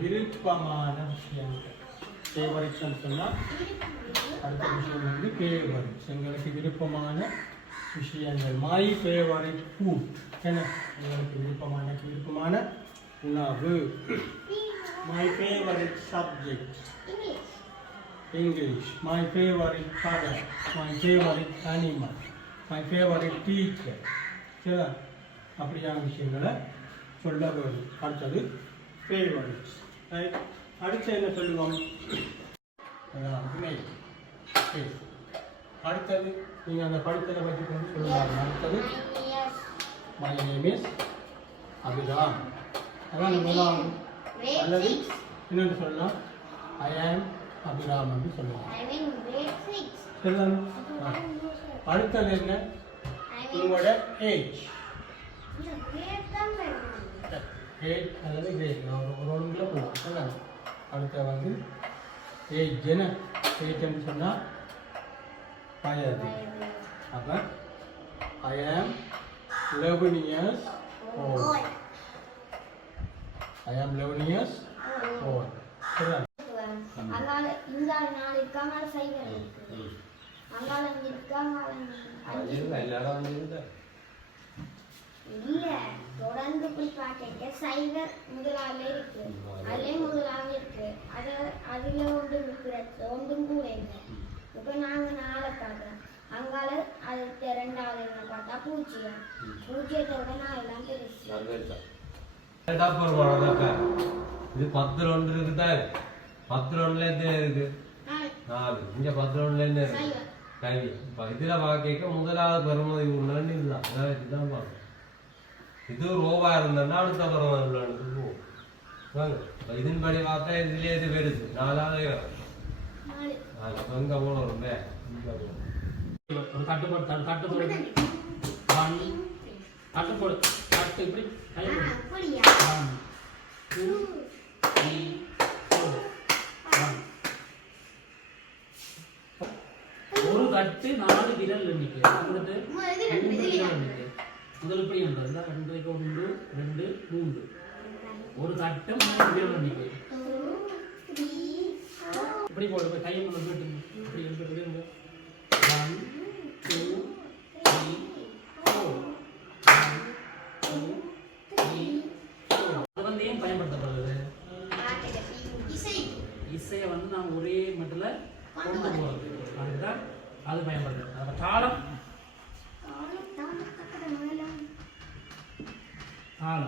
விருப்பமான விஷயங்கள் ஃபேவரிட்ஸ்னு சொன்னால் அடுத்த விஷயம் வந்து ஃபேவரிட்ஸ் எங்களுக்கு விருப்பமான விஷயங்கள் மை ஃபேவரிட் ஃபுட் என்ன எங்களுக்கு விருப்பமான எனக்கு விருப்பமான உணவு my favourite subject English, my favorite color, my favorite animal, my favorite teacher. சரியா அப்படியான விஷயங்களை சொல்ல வேண்டும் அடுத்தது ஃபேவரிட்ஸ் ரைட் அடுத்து என்ன சொல்லுவோம். அடுத்தது நீங்கள் அந்த படித்ததை பற்றி கொஞ்சம் சொல்லுவாங்க அடுத்தது மை நேம் இஸ் அபிராம். அதான் முதலாம் அல்லது இன்னொன்று சொல்லலாம். ஐ ஆம் அபிராம் என்று சொல்லலாம். ஆ. அடுத்தது என்ன? உங்களோட ஏஜ் ஏஜ் அல்லது கிரேட் ஒரு ஒரு ஒன்றுல போகும் அடுத்த வந்து ஏஜ் என்ன ஏஜ்னு சொன்னால் வயது அப்போ ஐ ஆம் லெவன் இயர்ஸ் ஓல்ட் ஐ ஆம் லெவன் இயர்ஸ் ஓல்ட் சரிதானே அங்கால இந்த நாள் இருக்காங்க சைவர் இருக்கு அங்கால இங்க இருக்காங்க இல்ல தொடர்ந்து போய் பார்க்க சைவர் முதலாக இருக்கு. அதுலயே முதலாக இருக்கு. அது அதுல ஒன்று இருக்கிறது ஒன்றும் கூட இல்லை. இப்ப நாங்க நாளை பார்க்கிறோம். அங்கால அது ரெண்டாவது என்ன பார்த்தா பூச்சியா பூச்சியத்தை விட நான் எல்லாம் பெருசு. இது பத்து ரவுண்ட் இருக்குதா? பத்து ரவுண்ட்ல எத்தனை இருக்கு? நாலு. இங்க பத்து ரவுண்ட்ல என்ன இருக்கு? சைவர் கல்வி இப்ப இதுல பாக்க முதலாவது பெருமதி உள்ளன்னு இதுதான் பார்க்கணும். இது ரோவா இருந்தேன்னா அடுத்த வாங்க இப்ப இதன்படி பார்த்தா இதுலயே இது பெருசு. நாலாவது வரும் எங்க போகணும் கட்டுப்பாடு தட்டு இப்படி போடு. ஒரு தட்டு நாலு விரல் எண்ணிக்கை. இது விரல் எண்ணிக்கை. முதலுப்படி என்றால் ரெண்டரை ஒன்று ரெண்டு மூன்று. ஒரு தட்டம் மூணு எண்ணிக்கை இப்படி போடுங்க. கையை கொண்டு போயிட்டு இப்படி எடுத்துட்டு one two three four one two three four அது வந்து ஏன் பயன்படுத்தப்படுறது இசையை வந்து நாம் ஒரே மட்டில் கொண்டு போகிறது அதுதான் அது பயன்படுத்துறது அப்போ தாளம் હાલો.